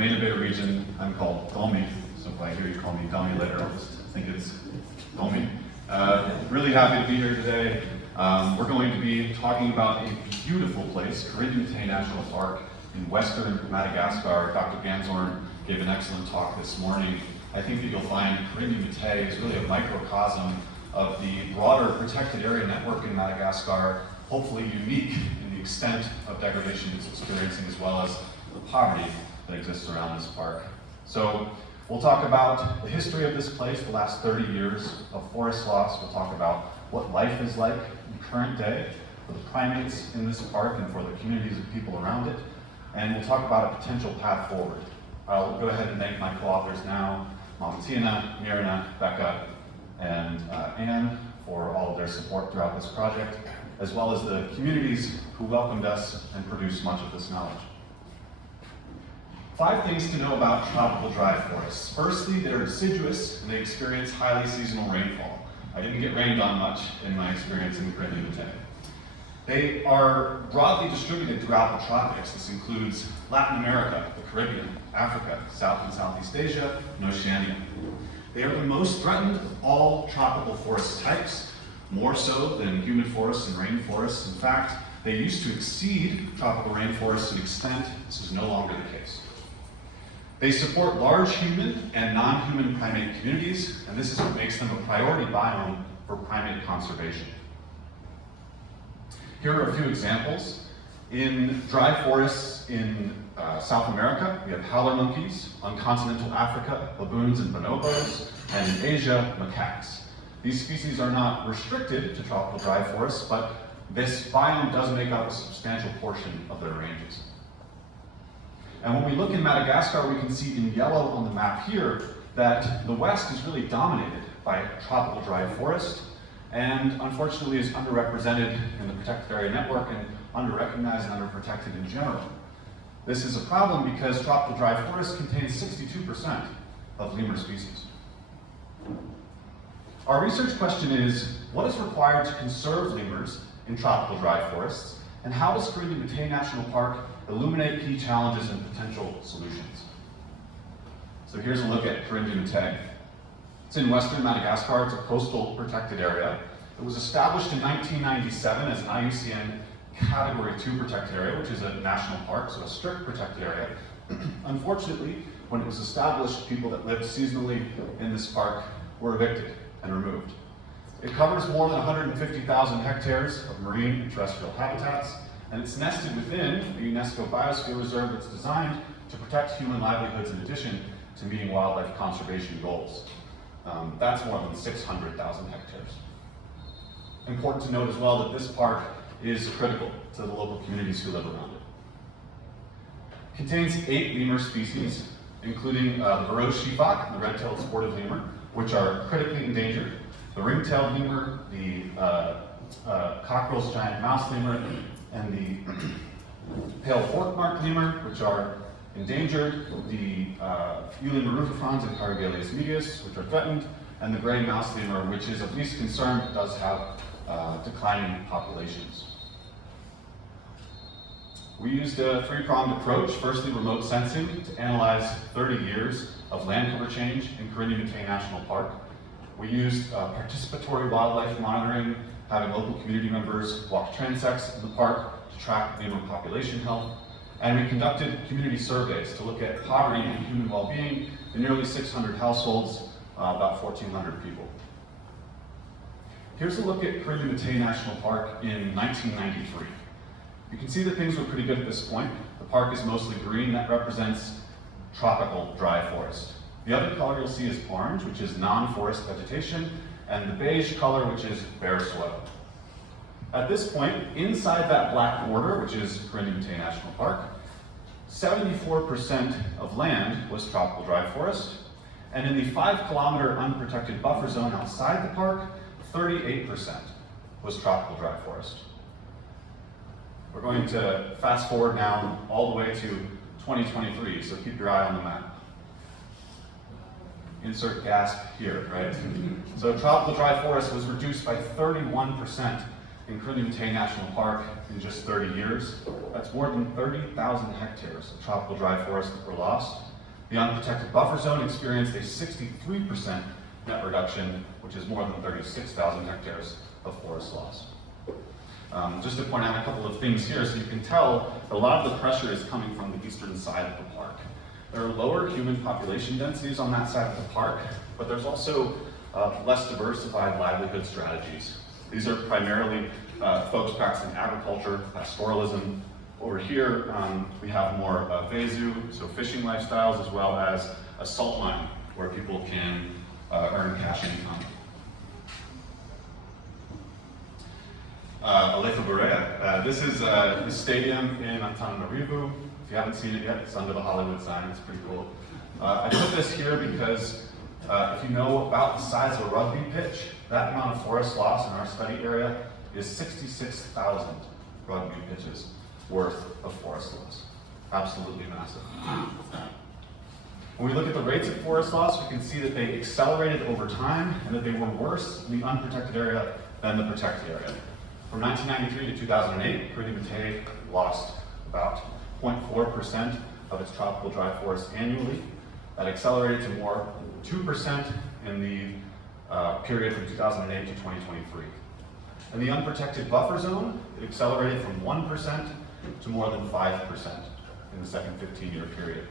Domain Bay region, I'm called Domi, so if I hear you call me Domi later, I'll just think it's Domi. Really happy to be here today. We're going to be talking about a beautiful place, Kirindy National Park in western Madagascar. Dr. Ganzorn gave an excellent talk this morning. I think that you'll find Kirindy is really a microcosm of the broader protected area network in Madagascar, hopefully unique in the extent of degradation it's experiencing as well as the poverty that exists around this park. So we'll talk about the history of this place, the last 30 years of forest loss. We'll talk about what life is like in current day for the primates in this park and for the communities of people around it. And we'll talk about a potential path forward. I'll go ahead and thank my co-authors now, Mitea, Mirna, Becca, and Anne for all of their support throughout this project, as well as the communities who welcomed us and produced much of this knowledge. 5 things to know about tropical dry forests. Firstly, they're deciduous and they experience highly seasonal rainfall. I didn't get rained on much in my experience in Kirindy. They are broadly distributed throughout the tropics. This includes Latin America, the Caribbean, Africa, South and Southeast Asia, and Oceania. They are the most threatened of all tropical forest types, more so than humid forests and rainforests. In fact, they used to exceed tropical rainforests in extent. This is no longer the case. They support large human and non-human primate communities, and this is what makes them a priority biome for primate conservation. Here are a few examples. In dry forests in South America, we have howler monkeys. On continental Africa, baboons and bonobos. And in Asia, macaques. These species are not restricted to tropical dry forests, but this biome does make up a substantial portion of their ranges. And when we look in Madagascar, we can see in yellow on the map here that the west is really dominated by tropical dry forest, and unfortunately is underrepresented in the protected area network and underrecognized and underprotected in general. This is a problem because tropical dry forest contains 62% of lemur species. Our research question is, what is required to conserve lemurs in tropical dry forests, and how does Kirindy National Park illuminate key challenges and potential solutions? So here's a look at Kirindy. It's in western Madagascar. It's a coastal protected area. It was established in 1997 as an IUCN Category 2 protected area, which is a national park, so a strict protected area. Unfortunately, when it was established, people that lived seasonally in this park were evicted and removed. It covers more than 150,000 hectares of marine and terrestrial habitats, and it's nested within a UNESCO biosphere reserve that's designed to protect human livelihoods in addition to meeting wildlife conservation goals. That's more than 600,000 hectares. Important to note as well that this park is critical to the local communities who live around it. It contains 8 lemur species, including the Barreau shifak, the red-tailed sportive lemur, which are critically endangered, the ring-tailed lemur, the cockerel's giant mouse lemur, and the pale fork-marked lemur, which are endangered, the Eulin marufifrons and Carigalius medius, which are threatened, and the gray mouse lemur, which is of least concern but does have declining populations. We used a 3-pronged approach. Firstly, remote sensing to analyze 30 years of land cover change in Kirindy National Park. We used participatory wildlife monitoring, having local community members walk transects in the park to track lemur population health. And we conducted community surveys to look at poverty and human well-being in nearly 600 households, about 1,400 people. Here's a look at Kirindy National Park in 1993. You can see that things were pretty good at this point. The park is mostly green. That represents tropical dry forest. The other color you'll see is orange, which is non-forest vegetation, and the beige color, which is bare soil. At this point, inside that black border, which is Kirindy National Park, 74% of land was tropical dry forest, and in the 5-kilometer unprotected buffer zone outside the park, 38% was tropical dry forest. We're going to fast forward now all the way to 2023, so keep your eye on the map. Insert gasp here, right? So tropical dry forest was reduced by 31% in Kirindy National Park in just 30 years. That's more than 30,000 hectares of tropical dry forest that were lost. The unprotected buffer zone experienced a 63% net reduction, which is more than 36,000 hectares of forest loss. Just to point out a couple of things here, so you can tell a lot of the pressure is coming from the eastern side of the park. There are lower human population densities on that side of the park, but there's also less diversified livelihood strategies. These are primarily folks practicing agriculture, pastoralism. Over here, we have more vezu, so fishing lifestyles, as well as a salt mine, where people can earn cash income. Alefa Berea. This is the stadium in Antananarivo. If you haven't seen it yet, it's under the Hollywood sign. It's pretty cool. I put this here because if you know about the size of a rugby pitch, that amount of forest loss in our study area is 66,000 rugby pitches worth of forest loss. Absolutely massive. When we look at the rates of forest loss, we can see that they accelerated over time and that they were worse in the unprotected area than the protected area. From 1993 to 2008, Kirindy Mitea lost about 0.4% of its tropical dry forest annually. That accelerated to more than 2% in the period from 2008 to 2023. In the unprotected buffer zone, it accelerated from 1% to more than 5% in the second 15-year period.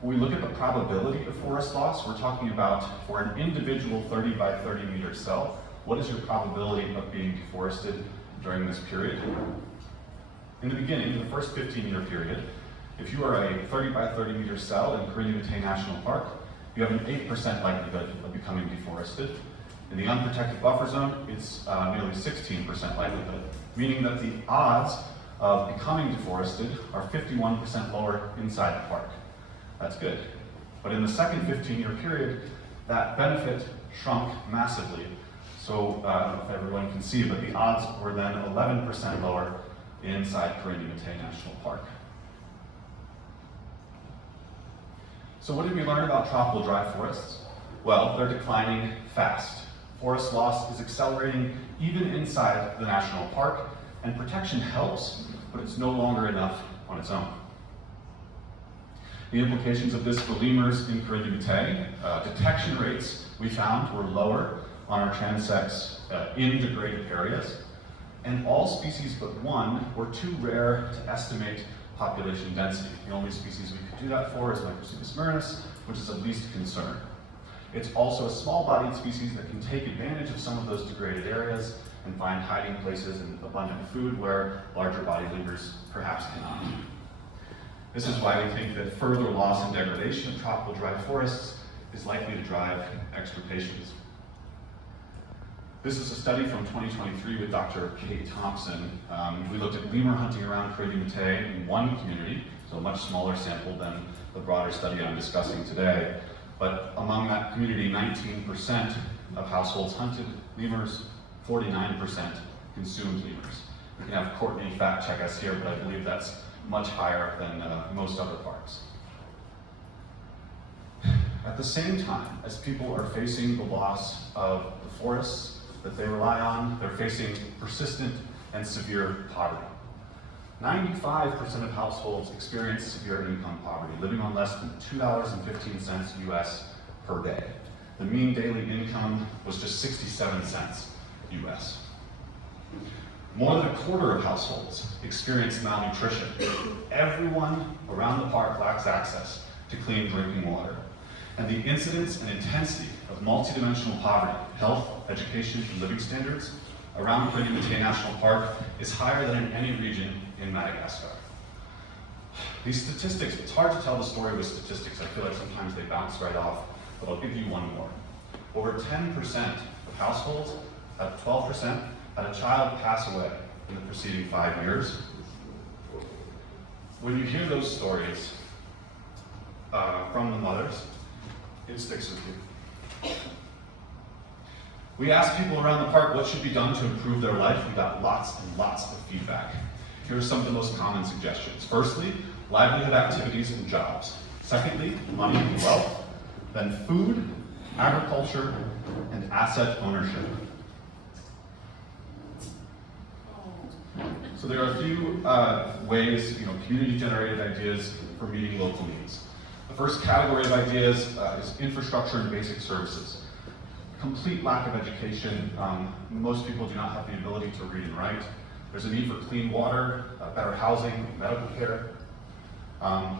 When we look at the probability of forest loss, we're talking about, for an individual 30 by 30 meter cell, what is your probability of being deforested during this period? In the beginning, the first 15-year period, if you are a 30 by 30 meter cell in Kirindy Mitea National Park, you have an 8% likelihood of becoming deforested. In the unprotected buffer zone, it's nearly 16% likelihood, meaning that the odds of becoming deforested are 51% lower inside the park. That's good. But in the second 15-year period, that benefit shrunk massively. So I don't know if everyone can see, but the odds were then 11% lower inside Kirindy Mitea National Park. So what did we learn about tropical dry forests? Well, they're declining fast. Forest loss is accelerating even inside the national park, and protection helps, but it's no longer enough on its own. The implications of this for lemurs in Kirindy Mitea, detection rates we found were lower on our transects in degraded areas, and all species but one were too rare to estimate population density. The only species we could do that for is Microcebus myrnus, which is of least concern. It's also a small-bodied species that can take advantage of some of those degraded areas and find hiding places and abundant food where larger-bodied lemurs perhaps cannot. This is why we think that further loss and degradation of tropical dry forests is likely to drive extirpations. This is a study from 2023 with Dr. Kate Thompson. We looked at lemur hunting around Kirindy Mitea in one community, so a much smaller sample than the broader study I'm discussing today. But among that community, 19% of households hunted lemurs, 49% consumed lemurs. We can have Courtney fact check us here, but I believe that's much higher than most other parks. At the same time, as people are facing the loss of the forests that they rely on, they're facing persistent and severe poverty. 95% of households experience severe income poverty, living on less than $2.15 US per day. The mean daily income was just 67 cents US. More than a quarter of households experience malnutrition. Everyone around the park lacks access to clean drinking water. And the incidence and intensity of multidimensional poverty, health, education, and living standards around Kirindy Mitea National Park is higher than in any region in Madagascar. These statistics, it's hard to tell the story with statistics. I feel like sometimes they bounce right off, but I'll give you one more. Over 10% of households, 12%, had a child pass away in the preceding 5 years. When you hear those stories from the mothers, it sticks with you. We asked people around the park what should be done to improve their life. We got lots and lots of feedback. Here are some of the most common suggestions. Firstly, livelihood activities and jobs. Secondly, money and wealth. Then food, agriculture, and asset ownership. So there are a few ways, community-generated ideas for meeting local needs. The first category of ideas is infrastructure and basic services. Complete lack of education. Most people do not have the ability to read and write. There's a need for clean water, better housing, medical care.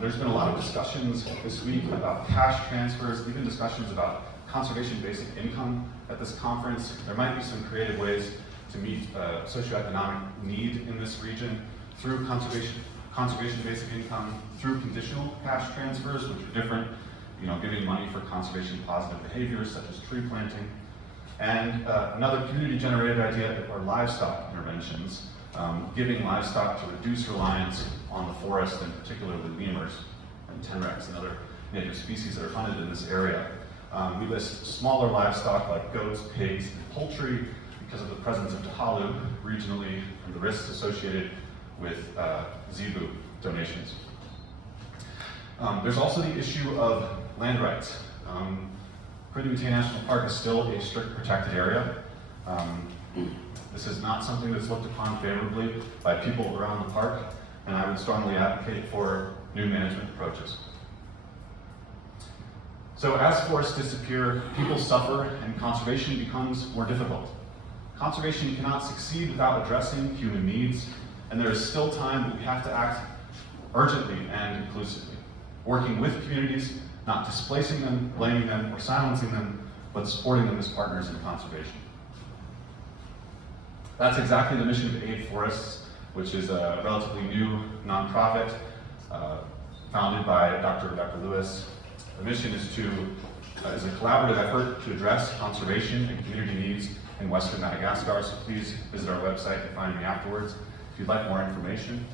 There's been a lot of discussions this week about cash transfers, even discussions about conservation basic income at this conference. There might be some creative ways to meet socioeconomic need in this region through conservation basic income, through conditional cash transfers, which are different, giving money for conservation positive behaviors such as tree planting. And another community-generated idea are livestock interventions, giving livestock to reduce reliance on the forest, and particularly lemurs and tenrecs and other native species that are found in this area. We list smaller livestock like goats, pigs, and poultry because of the presence of tahalu regionally and the risks associated with zebu donations. There's also the issue of land rights. Kirindy Mitea National Park is still a strict protected area. This is not something that's looked upon favorably by people around the park, and I would strongly advocate for new management approaches. So as forests disappear, people suffer and conservation becomes more difficult. Conservation cannot succeed without addressing human needs, and there is still time that we have to act urgently and inclusively, working with communities, not displacing them, blaming them, or silencing them, but supporting them as partners in conservation. That's exactly the mission of Aid Forests, which is a relatively new nonprofit founded by Dr. Lewis. The mission is a collaborative effort to address conservation and community needs in Western Madagascar, so please visit our website and find me afterwards if you'd like more information.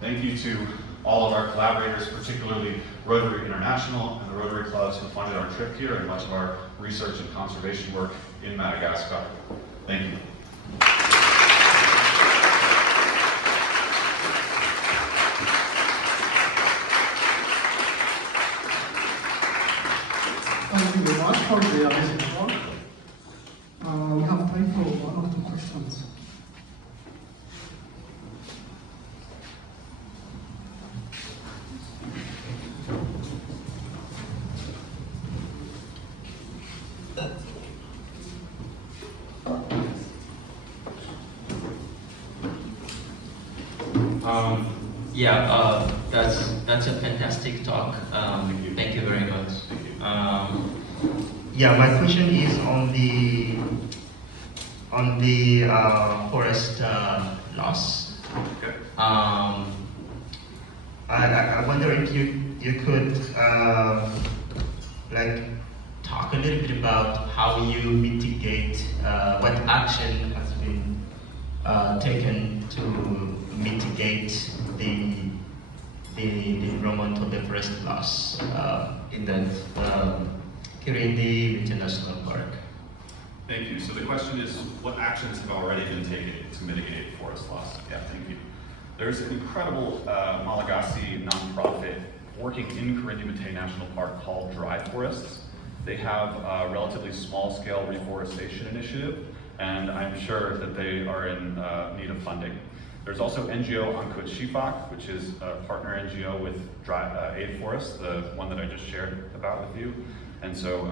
Thank you to all of our collaborators, particularly Rotary International and the Rotary Clubs who funded our trip here and much of our research and conservation work in Madagascar. Thank you. Thank you very much for the amazing talk. We have time for one or two questions. That's a fantastic talk. Thank you very much. My question is on the forest loss. Okay. I wonder if you could talk a little bit about how you mitigate what action has been taken to mitigate the environment of the forest loss in that Kirindy National Park. Thank you. So the question is, what actions have already been taken to mitigate forest loss? Yeah, thank you. There's an incredible Malagasy nonprofit working in Kirindy Mitea National Park called Dry Forests. They have a relatively small-scale reforestation initiative, and I'm sure that they are in need of funding. There's also NGO Ankut Shifak, which is a partner NGO with Aid Forests, the one that I just shared about with you. And so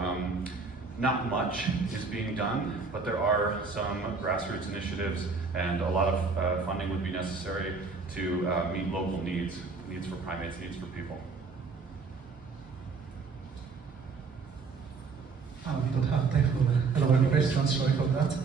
not much is being done, but there are some grassroots initiatives, and a lot of funding would be necessary to meet local needs for primates, needs for people. We don't have time for another question, sorry for that.